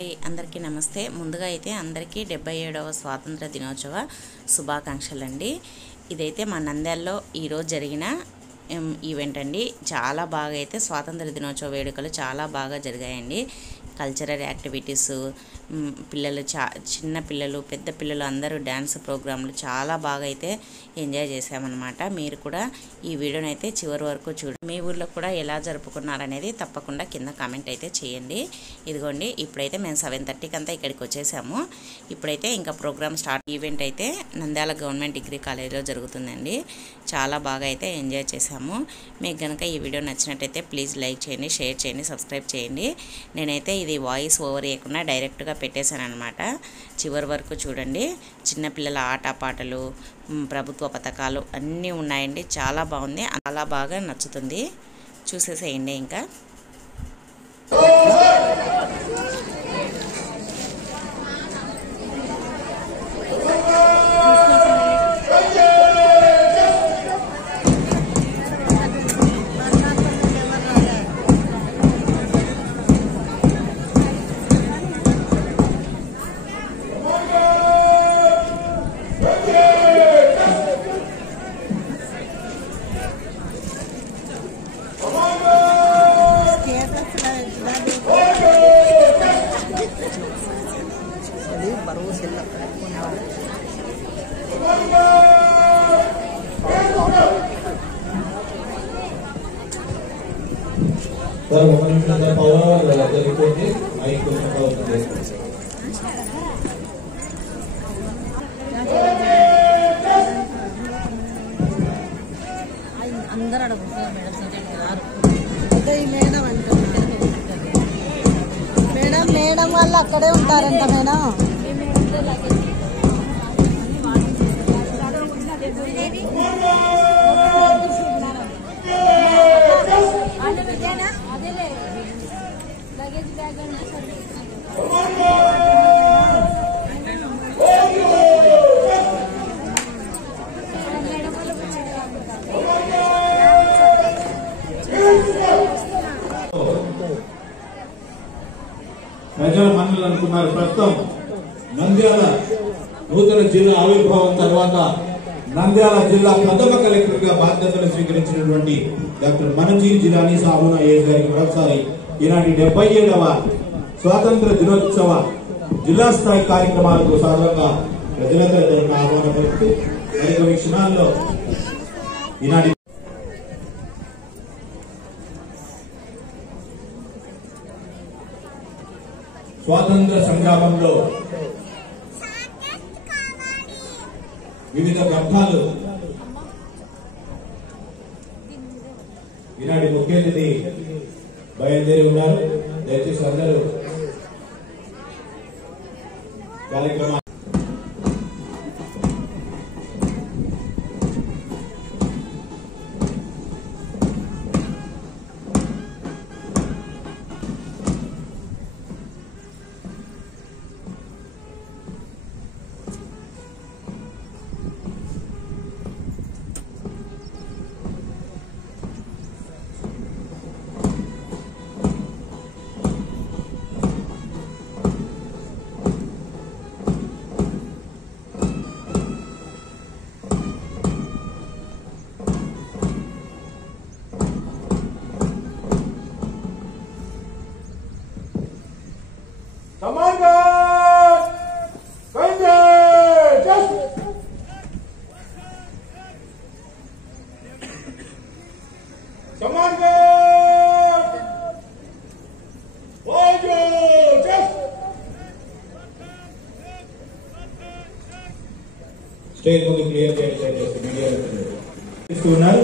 అందరికీ నమస్తే. ముందుగా అయితే అందరికీ 77వ స్వాతంత్ర దినోత్సవ శుభాకాంక్షలండి. ఇదైతే మా నంద్యాలలో ఈరోజు జరిగిన ఈవెంట్ అండి. చాలా బాగా అయితే స్వాతంత్ర దినోత్సవ వేడుకలు చాలా బాగా జరిగాయండి. కల్చరల్ యాక్టివిటీస్, పిల్లలు చిన్న పిల్లలు పెద్ద పిల్లలు అందరూ డ్యాన్స్ ప్రోగ్రాంలు చాలా బాగా అయితే ఎంజాయ్ చేసామన్నమాట. మీరు కూడా ఈ వీడియోని అయితే చివరి వరకు చూడండి. మీ ఊర్లో కూడా ఎలా జరుపుకున్నారనేది తప్పకుండా కింద కామెంట్ అయితే చేయండి. ఇదిగోండి, ఇప్పుడైతే మేము 7:30కి అంతా ఇక్కడికి వచ్చేసాము. ఇప్పుడైతే ఇంకా ప్రోగ్రామ్ స్టార్ట్. ఈవెంట్ అయితే నంద్యాల గవర్నమెంట్ డిగ్రీ కాలేజీలో జరుగుతుందండి. చాలా బాగా అయితే ఎంజాయ్ చేసాము. మీకు కనుక ఈ వీడియో నచ్చినట్టయితే ప్లీజ్ లైక్ చేయండి, షేర్ చేయండి, సబ్స్క్రైబ్ చేయండి. నేనైతే ఇది వాయిస్ ఓవర్ ఇవ్వకుండా డైరెక్ట్గా పెట్టేశాను అనమాట. చివరి వరకు చూడండి. చిన్నపిల్లల ఆటపాటలు, ప్రభుత్వ పథకాలు అన్నీ ఉన్నాయండి. చాలా బాగుంది, చాలా బాగా నచ్చుతుంది. చూసేసేయండి. ఇంకా सर ఒక నిమిషం పవర్ జరిగిపోయింది. మైక్ కొంచెం అవుతుంది. అందరూ అడుగుతున్నారు మేడం మేడం వాళ్ళు అక్కడే ఉంటారంట మేడం. ప్రజలు మనల్ని అనుకున్నారు. ప్రస్తుతం నంద్యాల నూతన జిల్లా ఆవిర్భావం తర్వాత నంద్యాల జిల్లా ప్రథమ కలెక్టర్ గా బాధ్యతలు స్వీకరించినటువంటి డాక్టర్ మనజీర్ జిలానీ సాబున ఐఏఎస్ గారికి మరొకసారి ఈనాటి 77వ స్వాతంత్ర దినోత్సవ జిల్లా స్థాయి కార్యక్రమాలకు సాధారణంగా ప్రజలందరూ ఆహ్వానం పలుకుతూ మరికొన్ని క్షణాల్లో ఈనాటి స్వాతంత్ర సంగ్రామంలో వివిధ ఘట్టాలు ఈనాటి ముఖ్య అతిథి బయలుదేరి ఉన్నారు. దయచేసి అందరూ కార్యక్రమం Come on, guys! Just come on, guys! Hold you! Just stage ముందు క్లియర్ చేయండి. మీడియా తీసుకున్నారు.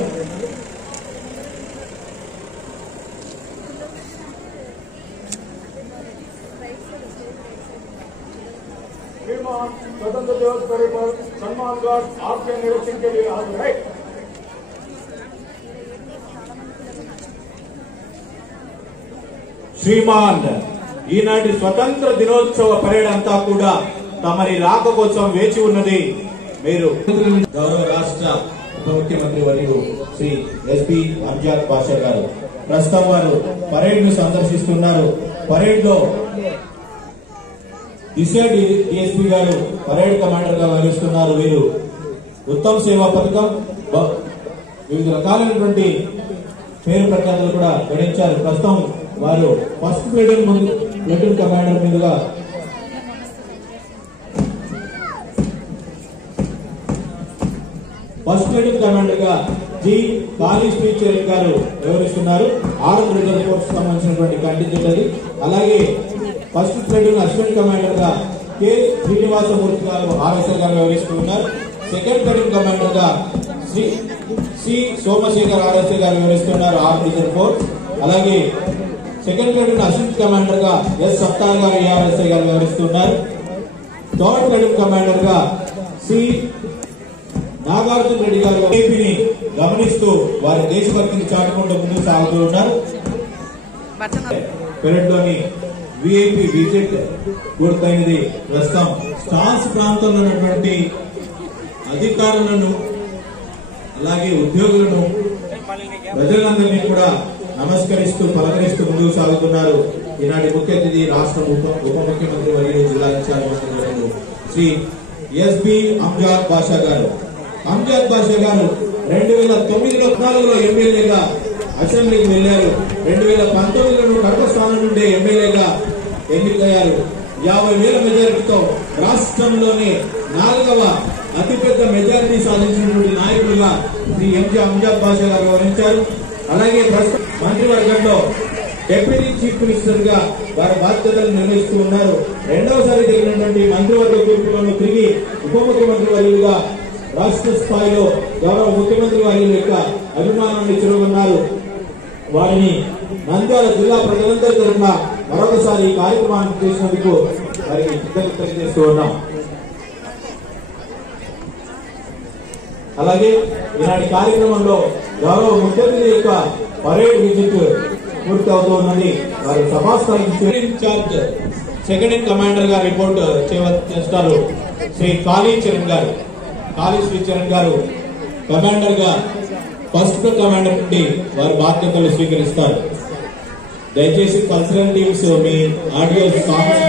स्वतंत्र दिवस पर सम्मान गार्ड आपके निरीक्षण के लिए हाजिर है. శ్రీమాన్, ఈనాటి స్వతంత్ర దినోత్సవ పరేడ్ అంతా కూడా తమరి రాక కోసం వేచి ఉన్నది. మీరు గౌరవ రాష్ట్ర ఉప ముఖ్యమంత్రి వర్యులు శ్రీ ఎస్పీ అంజాద్ బాషా గారు ప్రస్తుతం వారు పరేడ్ ను సందర్శిస్తున్నారు. పరేడ్ లో దిశ డిఎస్పీ గారు పరేడ్ కమాండర్ గా వ్యవహరిస్తున్నారు. వీరు ఉత్తమ సేవా పథకం వివిధ రకాలైనటువంటి పేరు ప్రఖ్యాతులు కూడా గడించారు. ప్రస్తుతం వారు ఫస్ట్ ప్లేటూన్ కమాండర్ మీదుగా ఫస్ట్ ప్లేటూన్ కమాండర్ గా జి కాళీ శ్రీచరణ్ గారు వ్యవహరిస్తున్నారు. ఆర్మ్ రిజర్వ్ ఫోర్స్ సంబంధించినటువంటి కంటింజెంట్ అది. అలాగే ఫస్ట్ ప్లేటూన్ అసిస్టెంట్ కమాండర్ గా కె శ్రీనివాసమూర్తి గారు ఆర్ఎస్ఎల్ గారు వ్యవహరిస్తున్నారు. సెకండ్ ప్లేటూన్ కమాండర్ గా సి సోమశేఖర్ ఆర్ఎస్ఏ గారు వ్యవహరిస్తున్నారు ఆర్మ్ రిజర్వ్ ఫోర్స్. అలాగే సెకండ్ ప్లేటూన్ అసిస్టెంట్ కమాండర్ గా ఎస్ సత్తార్ గారు ఏఆర్ఎస్ఏ గారు వ్యవహరిస్తున్నారు. థర్డ్ ప్లేటూన్ కమాండర్ గా సి నాగార్జున రెడ్డి గారు ఏపీని గమనిస్తూ వారి దేశభక్తిని చాటుకుంటూ ముందుకు సాగుతూ ఉన్నారు. పెరడ్ లోని విఐపి విజిట్ పూర్తయినది. ప్రస్తుతం స్టాన్స్ ప్రాంతంలో ఉన్నటువంటి అధికారులను అలాగే ఉద్యోగులను ప్రజలందరినీ కూడా నమస్కరిస్తూ పలకరిస్తూ ముందుకు సాగుతున్నారు. ఈనాటి ముఖ్య అతిథి రాష్ట్ర ఉప ముఖ్యమంత్రి వర్యులు జిల్లా ఇన్ఛార్జ్ మంత్రి శ్రీ ఎస్బి అంజాద్ బాషా గారు. అంజాద్ బాషా గారు 2009లో ఎమ్మెల్యేగా అసెంబ్లీకి వెళ్లారు. 2019లో కడప స్థానం నుండి ఎమ్మెల్యేగా ఎన్నికయ్యారు. 50,000 మెజారిటీతో రాష్ట్రంలోనే 4వ అతిపెద్ద మెజారిటీ సాధించినటువంటి నాయకులుగా శ్రీ ఎంజీ అంజాద్ బాషా గారు వ్యవహరించారు. అలాగే ప్రస్తుతం మంత్రివర్గంలో డిప్యూటీ చీఫ్ మినిస్టర్ గా వారి బాధ్యతలు నిర్వహిస్తూ ఉన్నారు. రెండవసారి జరిగినటువంటి మంత్రివర్గ కూర్పులను తిరిగి ఉప ముఖ్యమంత్రి వర్యులుగా రాష్ట్ర స్థాయిలో గౌరవ ముఖ్యమంత్రి వర్యుల యొక్క అభిమానాన్ని చెరువున్నారు. వారిని నంద్యాల జిల్లా ప్రజలందరి తరఫున మరొకసారి ఈ కార్యక్రమాన్ని చేసినందుకు వారికి కృతజ్ఞతలు తెలియజేస్తూ ఉన్నాం. అలాగే ఈనాటి కార్యక్రమంలో గౌరవ ముఖ్యమంత్రి యొక్క పరేడ్ విజిట్ పూర్తి అవుతూ ఉన్నది. వారి సభాస్థాయికి ఇన్ఛార్జ్ సెకండ్ ఇన్ కమాండర్ గా రిపోర్ట్ చేస్తారు శ్రీ కాళీ శ్రీచరణ్ గారు కమాండర్ గా ఫస్ట్ కమాండర్ నుండి వారి బాధ్యతలు స్వీకరిస్తారు. దయచేసి కల్చరల్ టీమ్స్ మీ ఆడియో సాంగ్స్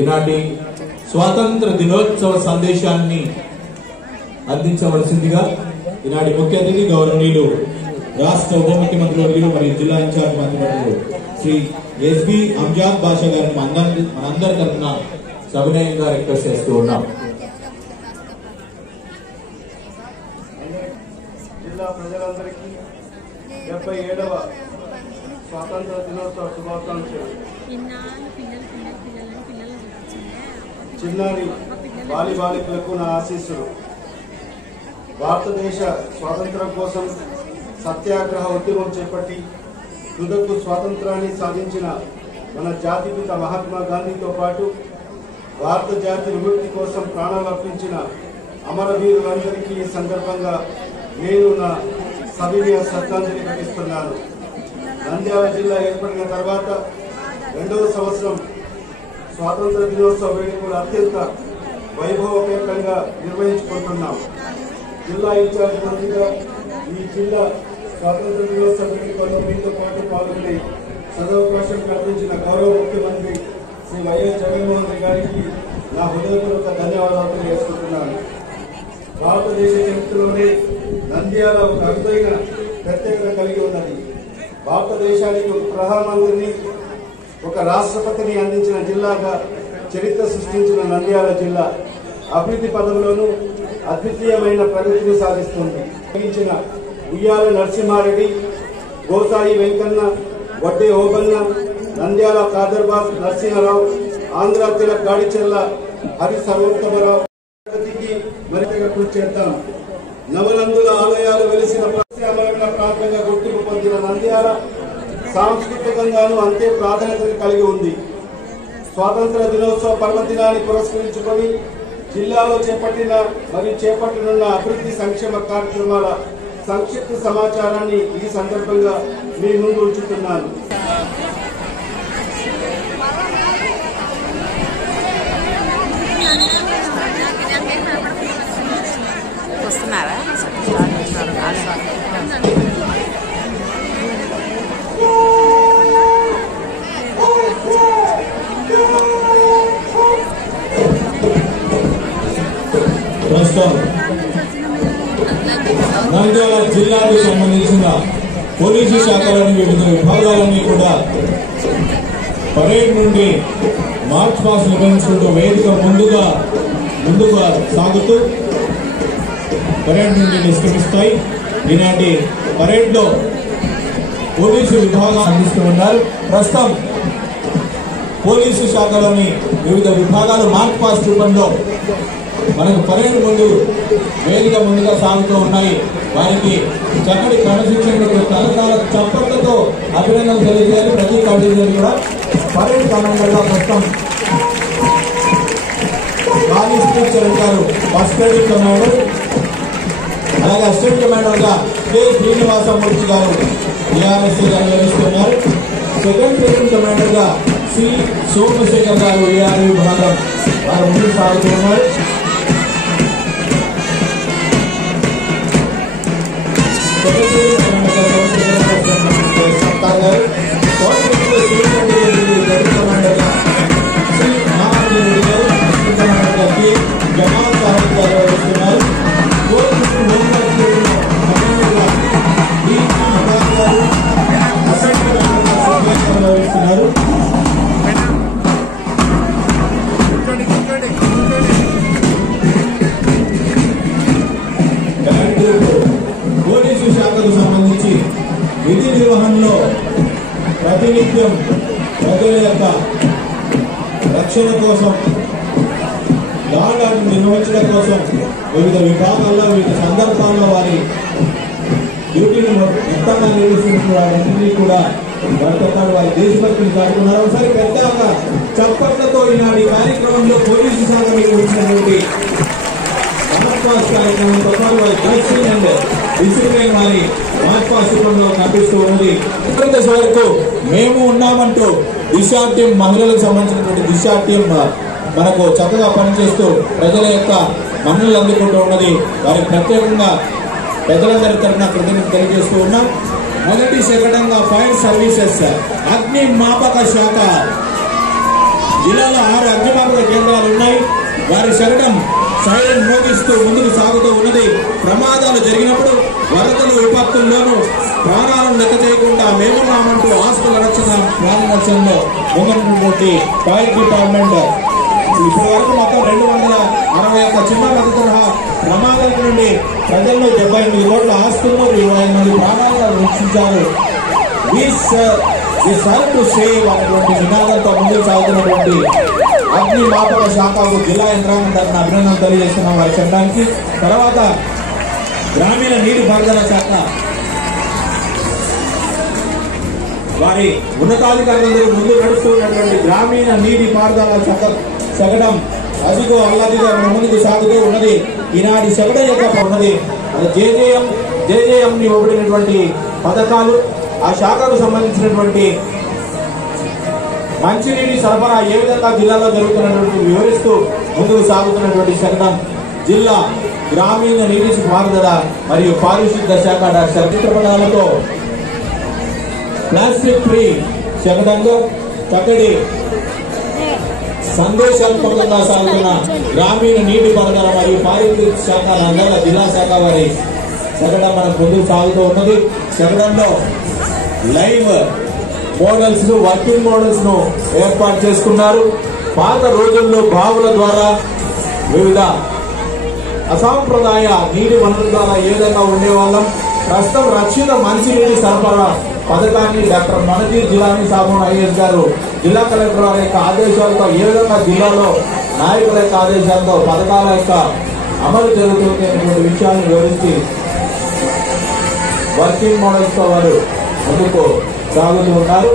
ఈనాటి స్వాతంత్ర దినోత్సవ సందేశాన్ని అందించవలసిందిగా ఈనాటి ముఖ్య అతిథి గౌరవనీయులు రాష్ట్ర ఉప ముఖ్యమంత్రి వర్యులు మరియు జిల్లా ఇన్ఛార్జ్ మంత్రి శ్రీ ఎస్బి అంజాద్ బాషా గారిని మనందరి తరఫున సవినయంగా రిక్వెస్ట్ చేస్తూ ఉన్నాం. జిల్లా ప్రజలందరికీ 77వ స్వాతంత్ర దినోత్సవ శుభాకాంక్షలు. చిన్నారి బాలికలకు నా ఆశీస్సులు. భారతదేశ స్వాతంత్రం కోసం సత్యాగ్రహ ఉద్యమం చేపట్టి తుదకు స్వాతంత్రాన్ని సాధించిన మన జాతిపిత మహాత్మా గాంధీతో పాటు భారత జాతి విముక్తి కోసం ప్రాణాలు అర్పించిన అమరవీరులందరికీ ఈ సందర్భంగా నేను నా సవినయ శ్రద్ధాంజలి ఘటిస్తున్నాను. నంద్యాల జిల్లా ఏర్పడిన తర్వాత 2వ సంవత్సరం స్వాతంత్ర దినోత్సవ వేడుకలు అత్యంత వైభవపేతంగా నిర్వహించుకుంటున్నాం. జిల్లా ఇన్ఛార్జ్ మంత్రిగా ఈ జిల్లా స్వాతంత్ర దినోత్సవ వేడుకల్లో మీతో పాటు పాల్గొని సదవకాశం కల్పించిన గౌరవ ముఖ్యమంత్రి శ్రీ వైఎస్ జగన్మోహన్ రెడ్డి గారికి నా హృదయపూర్వక ధన్యవాదాలు తెలియజేసుకుంటున్నాను. భారతదేశ చరిత్రలోనే నంద్యాల ఒక అరుదైన ప్రత్యేకత కలిగి ఉన్నది. భారతదేశానికి ఒక ప్రధానమంత్రిని ఒక రాష్ట్రపతిని అందించిన జిల్లాగా చరిత్ర సృష్టించిన నంద్యాల జిల్లా అభివృద్ధి పదంలోనూ అద్వితీయమైన ప్రగతిని సాధిస్తుంది. ఉయ్యాల నరసింహారెడ్డి, గోసాయి వెంకన్న, వడ్డే ఓబన్న, నంద్యాల కాదర్బాస్ నరసింహారావు, ఆంధ్ర తిలక్ గాడిచెల్ల, హరి సర్వోత్తమరావు ప్రగతికి మరింతగా కృషి చేద్దాం. నవలందుల ఆలయాలు వెలిసిన ప్రత్యామ్నాయ ప్రాంతంగా గుర్తింపు పొందిన నంద్యాల సాంస్కృతికంగానూ అంతే ప్రాధాన్యతను కలిగి ఉంది. స్వాతంత్ర దినోత్సవ పర్వదినాన్ని పురస్కరించుకొని జిల్లాలో చేపట్టనున్న అభివృద్ధి సంక్షేమ కార్యక్రమాల సంక్షిప్త సమాచారాన్ని ఈ సందర్భంగా మీ ముందు ఉంచుతున్నాను. వస్తున్నారా? ప్రస్తుతం నంద్యాల జిల్లాకు సంబంధించిన పోలీసు శాఖలోని వివిధ విభాగాలన్నీ కూడా పరేడ్ నుండి మార్చ్ పాస్ నిర్వహించుకుంటూ వేదిక ముందుగా సాగుతూ పరేడ్ నుండి నిష్క్రమిస్తాయి. ఈనాటి పరేడ్ లో పోలీసు విభాగాలు అందిస్తూ ఉన్నారు. ప్రస్తుతం పోలీసు శాఖలోని వివిధ విభాగాలు మార్చ్ పాస్ రూపంలో మనకు పరేడ్ వేదిక ముందుగా సాగుతూ ఉన్నాయి. వారికి చక్కటి క్రమశిక్షణకు తరకాల చప్పట్లతో అభినందనలు తెలియజేయాలి. ప్రతి కండిషన్ కూడా పరేడ్ కమాండర్గా ప్రస్తుతం చరణ్ గారు ఫస్ట్ ట్రైనింగ్ కమాండర్, అలాగే అసిస్టెంట్ కమాండర్ గా కె శ్రీనివాసమూర్తి గారు ఏఆర్ఎస్ఏ గారు నిర్వహిస్తున్నారు. సెకండ్ ట్రైనింగ్ కమాండర్ గా సి సోమశేఖర్ గారు ఏఆర్ విభాగం వారు ముందుకు సాగుతున్నారు. పోలీసు శాఖకు సంబంధించి విధి నిర్వహణలో ప్రతినిత్యం ప్రజల యొక్క రక్షణ కోసం, దాడులను నిర్వహించడం కోసం వివిధ విభాగాల్లో వివిధ సందర్భాల్లో వారి డ్యూటీని మొత్తంగా నిర్వహిస్తున్న వారందరినీ కూడా గడపతాడు వారి దేశభక్తిని దాటుకున్నారు. ఒకసారి పెద్దగా చప్పట్లతో ఈనాడు ఈ కార్యక్రమంలో పోలీసు శాఖ నిర్వహించినటువంటి కార్యక్రమంతో పాటు వారి వ్యాక్సిన్ అండ్ డిసిప్లిన్ వారి మార్పాశిపంలో కనిపిస్తూ ఉంది. దశ వరకు మేము ఉన్నామంటూ దిశా టీం, మహిళలకు సంబంధించినటువంటి దిశా టీం మనకు చక్కగా పనిచేస్తూ ప్రజల యొక్క మన్ననలు అందుకుంటూ ఉన్నది. వారికి ప్రత్యేకంగా పెద్దలందరి తరఫున కృతజ్ఞతలు తెలియజేస్తూ ఉన్నాం. మొదటి శకటంగా ఫైర్ సర్వీసెస్ అగ్ని మాపక శాఖ జిల్లాలో 6 అగ్నిమాపక కేంద్రాలు ఉన్నాయి. వారి శకటం సైరన్ మోగిస్తూ ముందుకు సాగుతూ ఉన్నది. ప్రమాదాలు జరిగినప్పుడు వరదలు, విపత్తుల్లోనూ ప్రాణాలను లెక్క చేయకుండా మేమున్నామంటూ ఆస్తుల రక్షణ, ప్రాణ రక్షణలో ముందున్నటువంటి ఫైర్ డిపార్ట్మెంట్ ఇప్పటి వరకు మొత్తం 261 చిన్న పెద్ద తరహా ప్రమాదాల నుండి ప్రజల్లో 78 కోట్ల ఆస్తులను, 20 మంది ప్రాణాలను రక్షించారు. అటువంటి నినాదంతో ముందుకు సాగుతున్నటువంటి అగ్ని మాపక శాఖకు జిల్లా యంత్రాంగం తరఫున అభినందనలు తెలియజేస్తున్నాం వారి చట్టానికి. తర్వాత గ్రామీణ నీటి పారుదల శాఖ వారి ఉన్నతాధికారులందరూ ముందు నడుస్తున్నటువంటి గ్రామీణ నీటి పారుదల శకటం అదిగో అల్లదిగా ముందుకు సాగుతూ ఉన్నది. ఈనాటి శకట యొక్క ఉన్నది జేజేఎం ఇవ్వబడినటువంటి పథకాలు, ఆ శాఖకు సంబంధించినటువంటి మంచినీటి సరఫరా ఏ విధంగా జిల్లాలో జరుగుతున్నటువంటి వివరిస్తూ ముందుకు సాగుతున్నటువంటి శకటం జిల్లా గ్రామీణ నీటి పారుదల మరియు పారిశుద్ధ శాఖ డాక్టర్ చిత్రపటాలతో ప్లాస్టిక్ ఫ్రీ శకటంలో చక్కటి సందేశాత్మకంగా సాగుతున్న గ్రామీణ నీటి పారుదల మరియు పారిశుద్ధ శాఖ నంద్యాల జిల్లా శాఖ వారి శకటం మనకు ముందుకు సాగుతూ ఉన్నది. శకటంలో లైవ్ మోడల్స్, వర్కింగ్ మోడల్స్ ను ఏర్పాటు చేసుకున్నారు. పాత రోజుల్లో బావుల ద్వారా వివిధ అసాంప్రదాయ నీటి వనరుల ద్వారా ఏ విధంగా ఉండేవాళ్ళం, ప్రస్తుతం రక్షిత మంచినీటి సరఫరా పథకాన్ని డాక్టర్ మనజీర్ జిలానీ సాబున్ ఐఎస్ గారు జిల్లా కలెక్టర్ వారి యొక్క ఆదేశాలతో ఏ విధంగా జిల్లాలో నాయకుల యొక్క ఆదేశాలతో పథకాల యొక్క అమలు జరుగుతున్నటువంటి విషయాన్ని వివరించి వర్కింగ్ మోడల్స్ తో వారు ముందుకు సాగుతూ ఉన్నారు.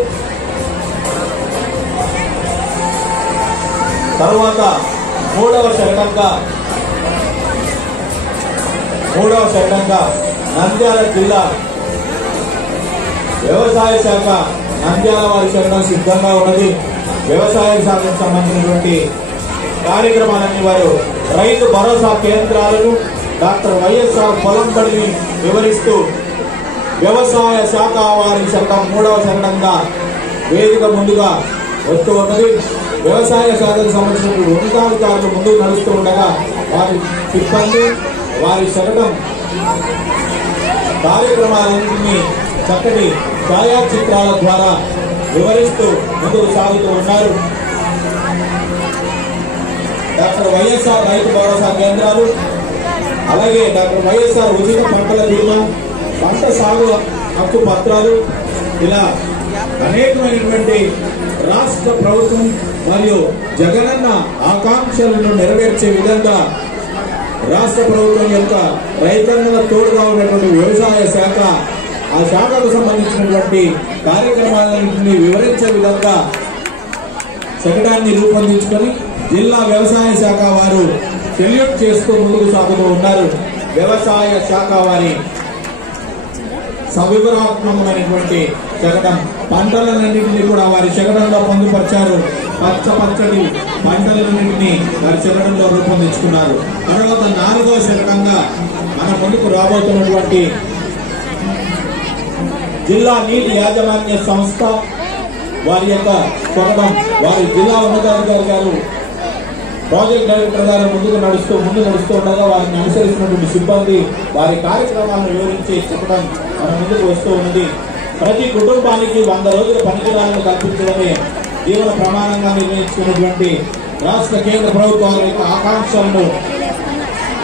తర్వాత మూడవ శకటంగా నంద్యాల జిల్లా వ్యవసాయ శాఖ నంద్యాల వారి శరణం సిద్ధంగా ఉన్నది. వ్యవసాయ శాఖకు సంబంధించినటువంటి కార్యక్రమాలన్నీ వారు రైతు భరోసా కేంద్రాలను డాక్టర్ వైఎస్ఆర్ పొలం బడిని వివరిస్తూ వ్యవసాయ శాఖ వారి శరణం 3వ శరణంగా వేదిక ముందుగా వస్తూ ఉన్నది. వ్యవసాయ శాఖకు సంబంధించినటువంటి ఉన్నతాధికారులు ముందుకు నడుస్తూ ఉండగా వారి సిబ్బంది వారి శరణం కార్యక్రమాలన్నింటినీ చక్కటి ఛాయాచిత్రాల ద్వారా వివరిస్తూ ముందుకు సాగుతూ ఉన్నారు. డాక్టర్ వైఎస్ఆర్ రైతు భరోసా కేంద్రాలు, అలాగే డాక్టర్ వైఎస్ఆర్ ఉచిత పంటల బీమా, పంట సాగు హక్కు పత్రాలు, ఇలా అనేకమైనటువంటి రాష్ట్ర ప్రభుత్వం మరియు జగనన్న ఆకాంక్షలను నెరవేర్చే విధంగా రాష్ట్ర ప్రభుత్వం యొక్క రైతన్నల తోడుగా ఉన్నటువంటి వ్యవసాయ శాఖ ఆ శాఖకు సంబంధించినటువంటి కార్యక్రమాలన్నింటినీ వివరించే విధంగా శకటాన్ని రూపొందించుకొని జిల్లా వ్యవసాయ శాఖ వారు సెల్యూట్ చేస్తూ ముందుకు సాగుతూ ఉన్నారు. వ్యవసాయ శాఖ వారి సవివరాత్మకమైనటువంటి శకటం పంటలన్నింటినీ కూడా వారి శకటంలో పొందుపరిచారు. పచ్చటి పంటలన్నింటినీ వారి శకటంలో రూపొందించుకున్నారు. తర్వాత 4వ శకటంగా మన ముందుకు రాబోతున్నటువంటి జిల్లా నీటి యాజమాన్య సంస్థ వారి యొక్క శకటం, వారి జిల్లా ఉన్నతాధికారి గారు ప్రాజెక్ట్ డైరెక్టర్ గారు ముందు నడుస్తూ ఉండగా వారిని అనుసరిస్తున్నటువంటి సిబ్బంది వారి కార్యక్రమాలను వివరించే శకటం మన ముందుకు వస్తూ ఉన్నది. ప్రతి కుటుంబానికి 100 రోజుల పనిదినాలను కల్పించడమే జీవన ప్రమాణంగా నిర్ణయించుకున్నటువంటి రాష్ట్ర కేంద్ర ప్రభుత్వాల యొక్క ఆకాంక్షలను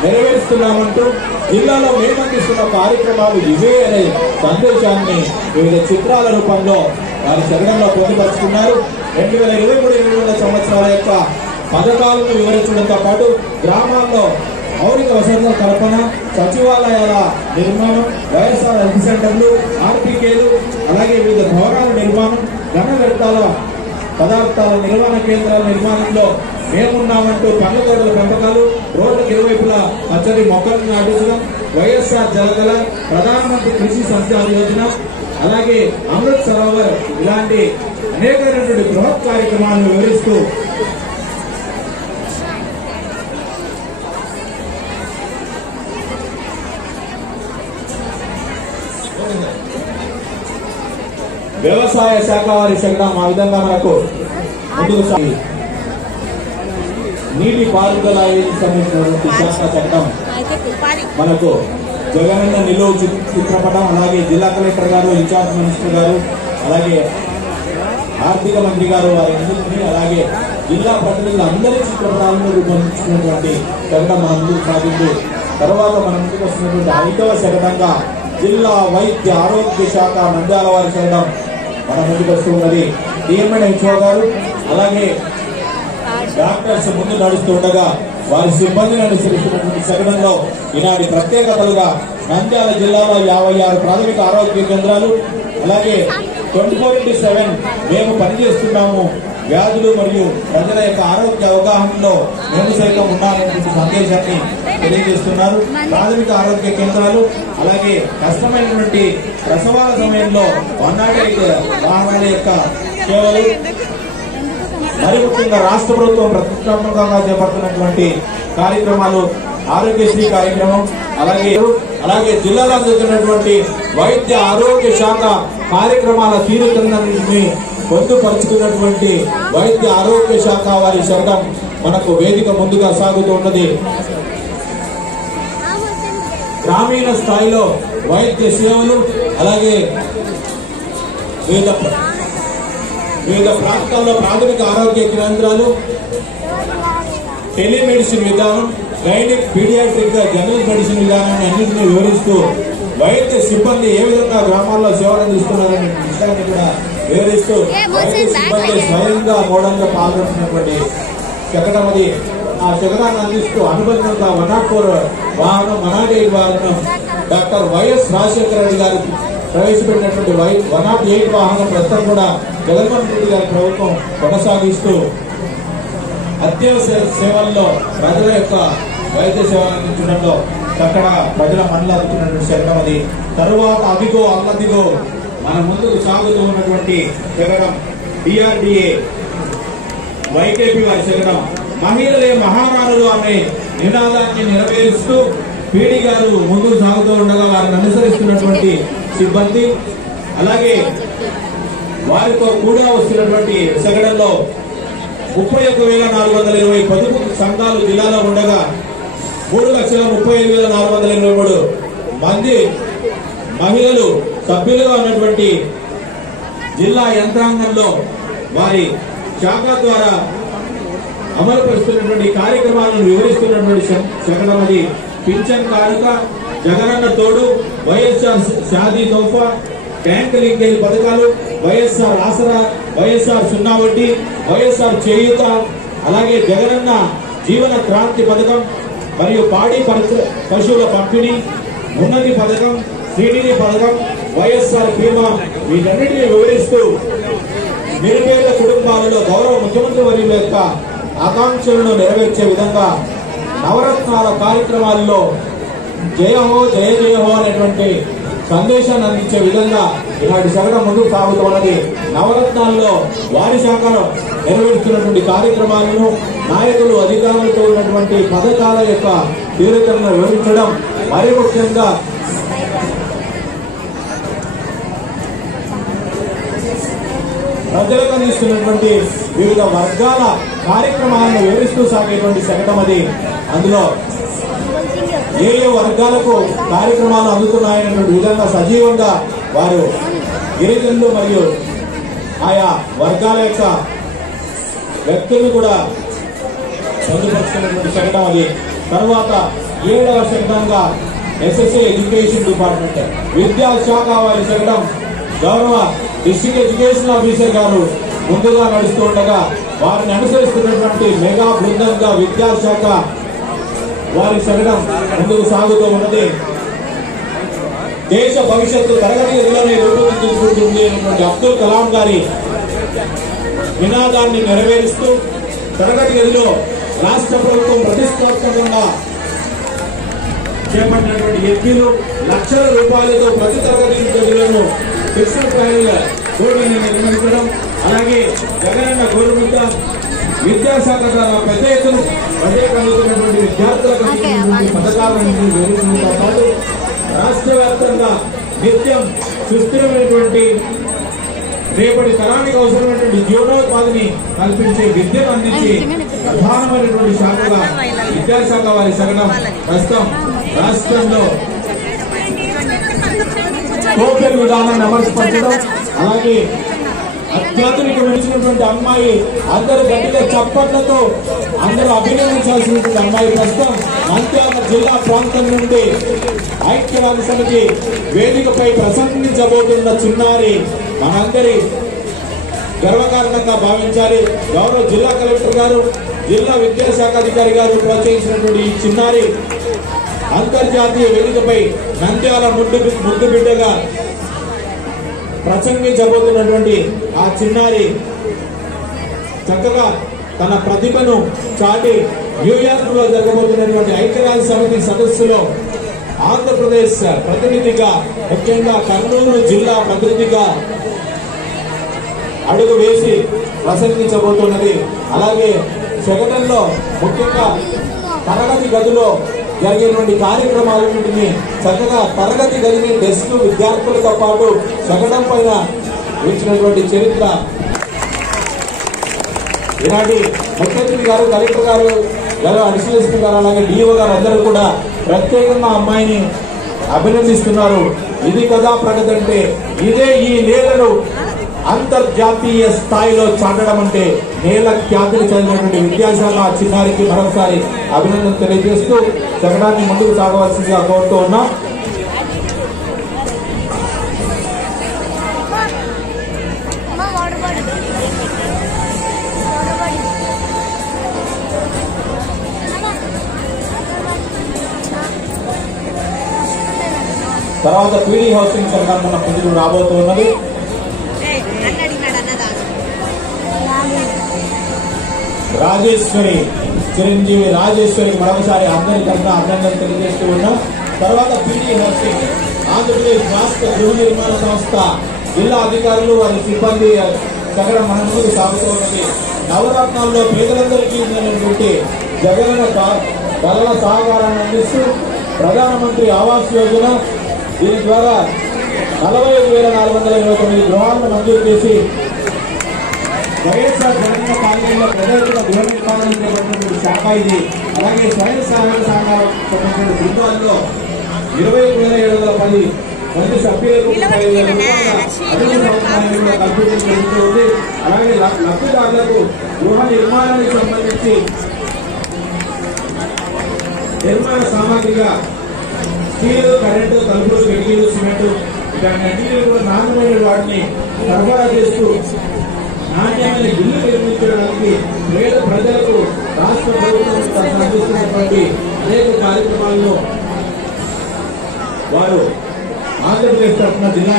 నెరవేరుస్తున్నామంటూ జిల్లాలో మేమందిస్తున్న కార్యక్రమాలు ఇవే అనే సందేశాన్ని వివిధ చిత్రాల రూపంలో వారి శకటంలో పొందుపరుచుకున్నారు. 2023-24 సంవత్సరాల యొక్క పథకాలను వివరించడంతో పాటు గ్రామాల్లో మౌలిక వసతుల కల్పన, సచివాలయాల నిర్మాణం, వైఎస్ఆర్ హెల్త్ సెంటర్లు, ఆర్పీకేలు, అలాగే వివిధ భవనాల నిర్మాణం, ఘన వ్యర్థాల పదార్థాల నిర్వహణ కేంద్రాల నిర్మాణంలో మేమున్నామంటూ పండ్ల తోటల పెంపకాలు, రోడ్లకు ఇరువైపులా పచ్చడి మొక్కలను నాటించడం, వైఎస్ఆర్ జలగల, ప్రధానమంత్రి కృషి సంచార యోజన, అలాగే అమృత్ సరోవర్ ఇలాంటి అనేకమైనటువంటి బృహత్ కార్యక్రమాలను వివరిస్తూ వ్యవసాయ శాఖ వారి శకటం ఆ విధంగా మనకు ముందుకు సాగి నీటి పారుదల సంబంధించినటువంటి శాఖ చట్టం మనకు జగనన్న నిలువు చిత్రపటం, అలాగే జిల్లా కలెక్టర్ గారు, ఇన్ఛార్జ్ మినిస్టర్ గారు, అలాగే ఆర్థిక మంత్రి గారు వారి అలాగే జిల్లా ప్రతినిధులు అందరి చిత్రపటాలను రూపొందించినటువంటి శకటం మన ముందుకు సాగింది. తర్వాత మన ముందుకు వస్తున్నటువంటి 5వ శకటంగా జిల్లా వైద్య ఆరోగ్య శాఖ నంద్యాల వారి శకటం మన ముందుకు వస్తూ ఉన్నది. డిఎంఎన్హెచ్ఓ గారు అలాగే డాక్టర్స్ ముందు నడుస్తూ ఉండగా వారి సిబ్బందిని అనుసరిస్తున్నటువంటి శకటంలో ఈనాటి ప్రత్యేకతలుగా నంద్యాల జిల్లాలో 56 ప్రాథమిక ఆరోగ్య కేంద్రాలు, అలాగే 24/7 మేము పనిచేస్తున్నాము, వ్యాధులు మరియు ప్రజల యొక్క ఆరోగ్య అవగాహనలో మేము సైతం ఉన్నామనేటువంటి సందేశాన్ని తెలియజేస్తున్నారు. ప్రాథమిక ఆరోగ్య కేంద్రాలు, అలాగే కష్టమైనటువంటి ప్రసవాల సమయంలో 108 వాహనాల యొక్క సేవలు, మరి ముఖ్యంగా రాష్ట్ర ప్రభుత్వం ప్రతిష్టాత్మకంగా చేపడుతున్నటువంటి కార్యక్రమాలు, ఆరోగ్యశ్రీ కార్యక్రమం, అలాగే జిల్లాలో అందుతున్నటువంటి వైద్య ఆరోగ్య శాఖ కార్యక్రమాల తీరుతన్నింటినీ పొందుపరుచుకున్నటువంటి వైద్య ఆరోగ్య శాఖ వారి శకటం మనకు వేదిక ముందుగా సాగుతూ ఉన్నది. గ్రామీణ స్థాయిలో వైద్య సేవలు, అలాగే వివిధ ప్రాంతాల్లో ప్రాథమిక ఆరోగ్య కేంద్రాలు, టెలిమెడిసిన్ విధానం, గైనిక్, పీడియాట్రిక్, జనరల్ మెడిసిన్ విధానాన్ని అన్నింటినీ వివరిస్తూ వైద్య సిబ్బంది ఏ విధంగా గ్రామాల్లో సేవలు అందిస్తున్నారనే విషయాన్ని కూడా వివరిస్తూ వైద్య సిబ్బంది స్వయంగా మోడల్గా పాల్గొంటున్నటువంటి శకటం అది. ఆ శకటాన్ని అందిస్తూ అనుబంధంగా 104 వాహనం, 108 వాహనం డాక్టర్ వైఎస్ రాజశేఖర రెడ్డి గారు ప్రవేశపెట్టినటువంటి 108 వాహనం ప్రస్తుతం కూడా జగన్మోహన్ రెడ్డి గారి ప్రభుత్వం కొనసాగిస్తూ అత్యవసర సేవల్లో ప్రజల యొక్క వైద్య సేవలు అందించడంలో చక్కగా ప్రజల మనలో అవుతున్నటువంటి శకటం అది. తరువాత అదిగో అల్లదిగో మన ముందుకు సాగుతూ ఉన్నటువంటి శకటం డిఆర్డిఏ వైకేపీ వారి శకటం మహిళలే మహారాణులు అనే నినాదాన్ని నెరవేరుస్తూ పీడి గారు ముందుకు సాగుతూ ఉండగా వారిని అనుసరిస్తున్నటువంటి సిబ్బంది, అలాగే వారితో కూడా వస్తున్నటువంటి శకటంలో 31,420 పొదుపు సంఘాలు జిల్లాలో ఉండగా 3,35,423 మంది మహిళలు సభ్యులుగా ఉన్నటువంటి జిల్లా యంత్రాంగంలో వారి శాఖ ద్వారా అమలు పరుస్తున్నటువంటి కార్యక్రమాలను వివరిస్తున్నటువంటి శకటం అది. పింఛన్ కానుక, జగనన్న తోడు, వైఎస్ఆర్ షాదీ తోఫా, బ్యాంక్ లింకేజ్ పథకాలు, వైఎస్ఆర్ ఆసరా, వైఎస్ఆర్ సున్నా వడ్డీ, వైఎస్ఆర్ చేయూత, అలాగే జగనన్న జీవన క్రాంతి పథకం మరియు పాడి పశువుల పంపిణీ, ఉన్నతి పథకం, శ్రీనిధి పథకం, వైఎస్ఆర్ బీమా వీటన్నిటిని వివరిస్తూ నిరుపేద కుటుంబాలలో గౌరవ ముఖ్యమంత్రి వర్యుల యొక్క ఆకాంక్షలను నెరవేర్చే విధంగా నవరత్నాల కార్యక్రమాల్లో జయహో జయ జయహో అనేటువంటి సందేశాన్ని అందించే విధంగా ఇలాంటి శకటం ముందుకు సాగుతున్నది. నవరత్నాల్లో వారి శాఖలో నెరవేరుస్తున్నటువంటి కార్యక్రమాలను, నాయకులు అధికారులతో ఉన్నటువంటి పథకాల యొక్క తీవ్రతను వివరించడం, మరి ముఖ్యంగా ప్రజలకు అందిస్తున్నటువంటి వివిధ వర్గాల కార్యక్రమాలను వివరిస్తూ సాగేటువంటి శకటం అది. అందులో ఏ ఏ వర్గాలకు కార్యక్రమాలు అందుతున్నాయనేటువంటి విధంగా సజీవంగా వారు గిరిజనులు మరియు ఆయా వర్గాల యొక్క వ్యక్తులను కూడా పొందుపరుస్తున్నటువంటి శకటం అది. తర్వాత 7వ శకటంగా ఎస్ఎస్ఏ ఎడ్యుకేషన్ డిపార్ట్మెంట్ విద్యాశాఖ వారి శకటం గౌరవ డిస్ట్రిక్ట్ ఎడ్యుకేషన్ ఆఫీసర్ గారు ముందుగా నడుస్తూ ఉండగా వారిని అనుసరిస్తున్నటువంటి మెగా బృందంగా విద్యాశాఖ వారి శకటం ముందుకు సాగుతూ ఉన్నది. దేశ భవిష్యత్తు తరగతి గదిలోనే రూపొందించుకుంటుంది అనేటువంటి అబ్దుల్ కలాం గారి నినాదాన్ని నెరవేరుస్తూ తరగతి గదిలో రాష్ట్ర ప్రభుత్వం ప్రతిష్టాత్మకంగా చేపట్టినటువంటి ఎత్తులు లక్షల రూపాయలతో ప్రతి తరగతి గదిలోనూ ఫిక్స్డ్ ప్రైవేట్ బోర్డుని నిర్మించడం, అలాగే జగనన్న గౌరవంతో విద్యాశాఖ ద్వారా పెద్ద ఎత్తున పదవుతున్నటువంటి విద్యార్థులకు అందించినటువంటి పథకాలను వివరించడంతో పాటు రాష్ట్ర వ్యాప్తంగా నిత్యం సుస్థిరమైనటువంటి రేపటి తరానికి అవసరమైనటువంటి జీవనోపాధిని కల్పించే విద్యను అందించి ప్రధానమైనటువంటి శాఖగా విద్యాశాఖ వారి శకటం ప్రస్తుతం రాష్ట్రంలో టోకెన్ విధానాన్ని అమలుపరచడం, అలాగే అత్యాధునిక విడిచినటువంటి అమ్మాయి అందరూ గట్టిగా చప్పట్లతో అందరూ అభినందించాల్సినటువంటి అమ్మాయి ప్రస్తుతం నంద్యాల జిల్లా ప్రాంతం నుండి ఐక్యరాజ్య సమితి వేదికపై ప్రసంగించబోతున్న చిన్నారి మనందరి గర్వకారణంగా భావించాలి. గౌరవ జిల్లా కలెక్టర్ గారు, జిల్లా విద్యాశాఖ అధికారి గారు ప్రోత్సహించినటువంటి ఈ చిన్నారి అంతర్జాతీయ వేదికపై నంద్యాల ముద్దు బిడ్డగా ప్రసంగించబోతున్నటువంటి ఆ చిన్నారి చక్కగా తన ప్రతిభను చాటి న్యూయార్క్ లో జరగబోతున్నటువంటి ఐక్యరాజ్య సమితి సదస్సులో ఆంధ్రప్రదేశ్ ప్రతినిధిగా, ముఖ్యంగా కర్నూలు జిల్లా ప్రతినిధిగా అడుగు వేసి ప్రసంగించబోతున్నది. అలాగే శకటంలో ముఖ్యంగా తరగతి గదిలో జరిగేటువంటి కార్యక్రమాలన్నింటినీ చక్కగా తరగతి గదిని డెస్క్ విద్యార్థులతో పాటు శకటం పైన ఇచ్చినటువంటి చరిత్ర ఈనాటి ముఖ్యమంత్రి గారు, కలెక్టర్ గారు, అడిషనల్ ఎస్పీ గారు, అలాగే డిఓ గారు అందరూ కూడా ప్రత్యేకంగా అమ్మాయిని అభినందిస్తున్నారు. ఇది కదా ప్రగతి అంటే, ఇదే ఈ నేలను అంతర్జాతీయ స్థాయిలో చాటడం అంటే నేల ఖ్యాతిని చదివినటువంటి విద్యాశాఖ చిన్నారికి మరొకసారి అభినందన తెలియజేస్తూ శకటాన్ని ముందుకు సాగవలసిందిగా కోరుతూ ఉన్నాం. తర్వాత పీడీ హౌసింగ్ శకటం మన ముందుకు రాబోతూ ఉన్నది. రాజేశ్వరి చిరంజీవి రాజేశ్వరికి మరొకసారి అందరి తరఫున అభినందనలు తెలియజేస్తూ ఉన్నాం. తర్వాత పీడీ నర్సింగ్ ఆంధ్రప్రదేశ్ రాష్ట్ర గృహ నిర్మాణ సంస్థ జిల్లా అధికారులు వారి సిబ్బంది సగం మన ముందుకు సాగుతూ ఉన్నది. నవరత్నాల్లో పేదలందరికీ ఉన్నటువంటి జగనన్న బల సహకారాన్ని అందిస్తూ ప్రధానమంత్రి ఆవాస్ యోజన దీని ద్వారా 45,429 గృహాలను మంజూరు చేసి వైఎస్ఆర్ జగనన్న పాలనలో ప్రజలకు గృహ నిర్మాణం చేపట్టినటువంటి శాఖ ఇది. అలాగే స్వయం సహాయక సంఘాలకు సంబంధించిన బృందాల్లో 21,710 మంది సభ్యులకు 30,000 అభివృద్ధి సౌకర్యాలను కల్పించడం జరుగుతుంది. అలాగే లబ్ధిదారులకు గృహ నిర్మాణానికి సంబంధించి నిర్మాణ సామాగ్రిగా స్టీల్, కరెంటు, తలుపులు, కిటికీలు, సిమెంటు ఇలాంటి కూడా నాణ్యమైన వాటిని సరఫరా చేస్తూ నాణ్యమైన ఇల్లు నిర్మించడానికి పేద ప్రజలకు రాష్ట్ర ప్రభుత్వం అందిస్తున్నటువంటి అనేక కార్యక్రమాలను వారు ఆంధ్రప్రదేశ్ తరఫున జిల్లా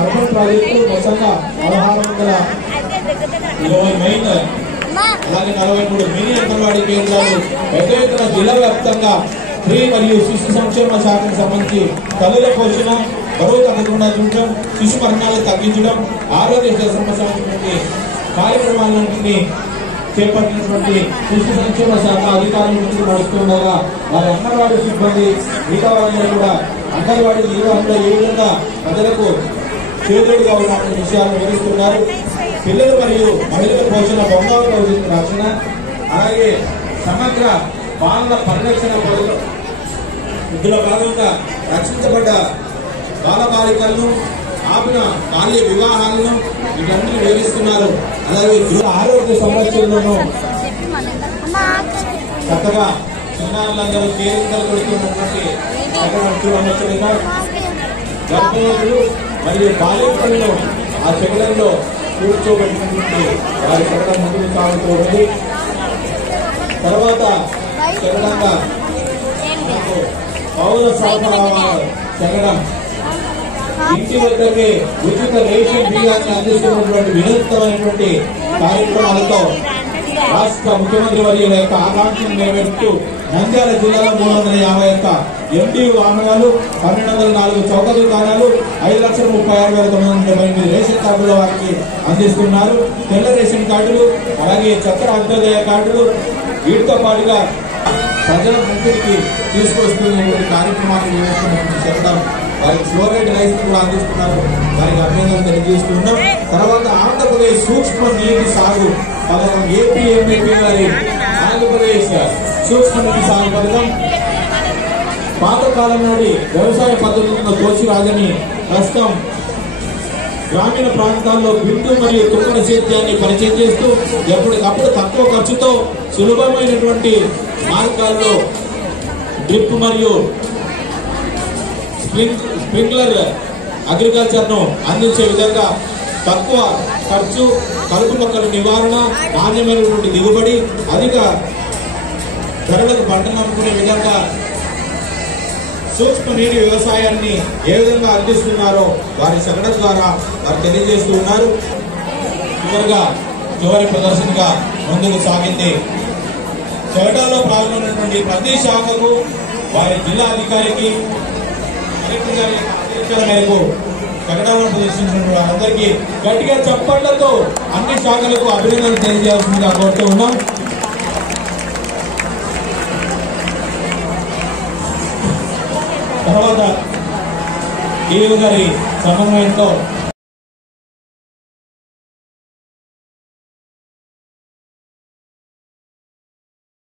అర్బన్ ప్రాజెక్టు మొత్తంగా 1620 మెయిన్ అలాగే 43 మినీ అంగన్వాడీ కేంద్రాలు పెద్ద ఎత్తున జిల్లా వ్యాప్తంగా స్త్రీ మరియు శిశు సంక్షేమ శాఖకు సంబంధించి తల్లుల పోషణ, బరువు తగ్గకుండా చూడటం, శిశు మరణాలను తగ్గించడం, ఆరోగ్య సమస్యలటువంటి కార్యక్రమాలన్నింటినీ చేపట్టినటువంటి శిశు సంక్షేమ శాఖ అధికారుల ముందుకు నడుస్తుండగా వారి అంగన్వాడీ సిబ్బంది మిగతా వాళ్ళందరూ కూడా అంగన్వాడీ నిర్వహణలో ఏ విధంగా ప్రజలకు చేతుడుగా ఉన్నటువంటి విషయాలను వివరిస్తున్నారు. పిల్లలు మరియు మహిళల పోషణ, బొమ్మల రక్షణ, అలాగే సమగ్ర బాలల పరిరక్షణ పథకం ఇందులో భాగంగా రక్షించబడ్డ బాలబాలికలను ఆపిన బాల్య వివాహాలను వీటన్నిటిని వివరిస్తున్నారు. అలాగే ఆరోగ్య సమస్యలను చక్కగా చిన్నారులందరూ కేరింతలు కొడుతున్నటువంటి చూడవచ్చుగా గర్భవతులు మరియు బాలికలను ఆ చెగడంలో కూర్చోబెట్టినటువంటి వారి చెగడం ముందుకు సాగుతూ ఉంది. తర్వాత చెగడంగా పౌర సరఫరా చెగడం ఇంటి వద్దకే ఉచిత రేషన్ బియ్యాన్ని అందిస్తున్నటువంటి వినూత్నమైనటువంటి కార్యక్రమాలతో రాష్ట్ర ముఖ్యమంత్రి వర్యుల యొక్క ఆకాంక్షను నెరవేరుస్తూ నంద్యాల జిల్లాలో 351 ఎంటీ వాహనాలు, 1204 చౌక దుకాణాలు, 5,36,978 రేషన్ కార్డుల వారికి అందిస్తున్నారు. తెల్ల రేషన్ కార్డులు, అలాగే చక్ర అంత్యోదయ కార్డులు, వీటితో పాటుగా ప్రజల ముందుకి తీసుకొస్తున్నటువంటి కార్యక్రమాన్ని నిర్వహిస్తున్నటువంటి చెప్పడం వారికి ఫ్లోరైడ్ రైస్ కూడా అందిస్తున్నారు. వారికి అభినందనలు తెలియజేస్తున్నాం. తర్వాత ఆంధ్రప్రదేశ్ సూక్ష్మ నీటి సాగు పథకం ఏపీఎంఏపీ గారి ఆంధ్రప్రదేశ్ సూక్ష్మ నీటి సాగు పథకం పాతకాలం నాటి వ్యవసాయ పద్ధతులను తోసిరాదని ప్రస్తుతం గ్రామీణ ప్రాంతాల్లో బిందు మరియు తుక్కుడు సేద్యాన్ని పరిచయం చేస్తూ ఎప్పటికప్పుడు తక్కువ ఖర్చుతో సులభమైనటువంటి మార్గాల్లో డ్రిప్ మరియు స్ప్రింక్లర్ అగ్రికల్చర్ ను అందించే విధంగా తక్కువ ఖర్చు, కలుపు మొక్కల నివారణ, నాణ్యమైనటువంటి దిగుబడి, అధిక ధరలకు పంటను అమ్ముకునే విధంగా సూక్ష్మ నీటి వ్యవసాయాన్ని ఏ విధంగా అందిస్తున్నారో వారి సగడం ద్వారా వారు తెలియజేస్తూ ఉన్నారు. చివరి ప్రదర్శనగా ముందుకు సాగింది. చెవటాలో పాల్గొన్నటువంటి ప్రతి శాఖకు వారి జిల్లా అధికారికి కలెక్టర్ గారి ఆదేశాల మేరకు ప్రకటనలో ప్రదర్శించినటువంటి వారందరికీ గట్టిగా చప్పట్లతో అన్ని శాఖలకు అభినందనలు తెలియజేయాల్సిందిగా కోరుతూ ఉన్నాం. తర్వాత ఈవో గారి సమన్వయంతో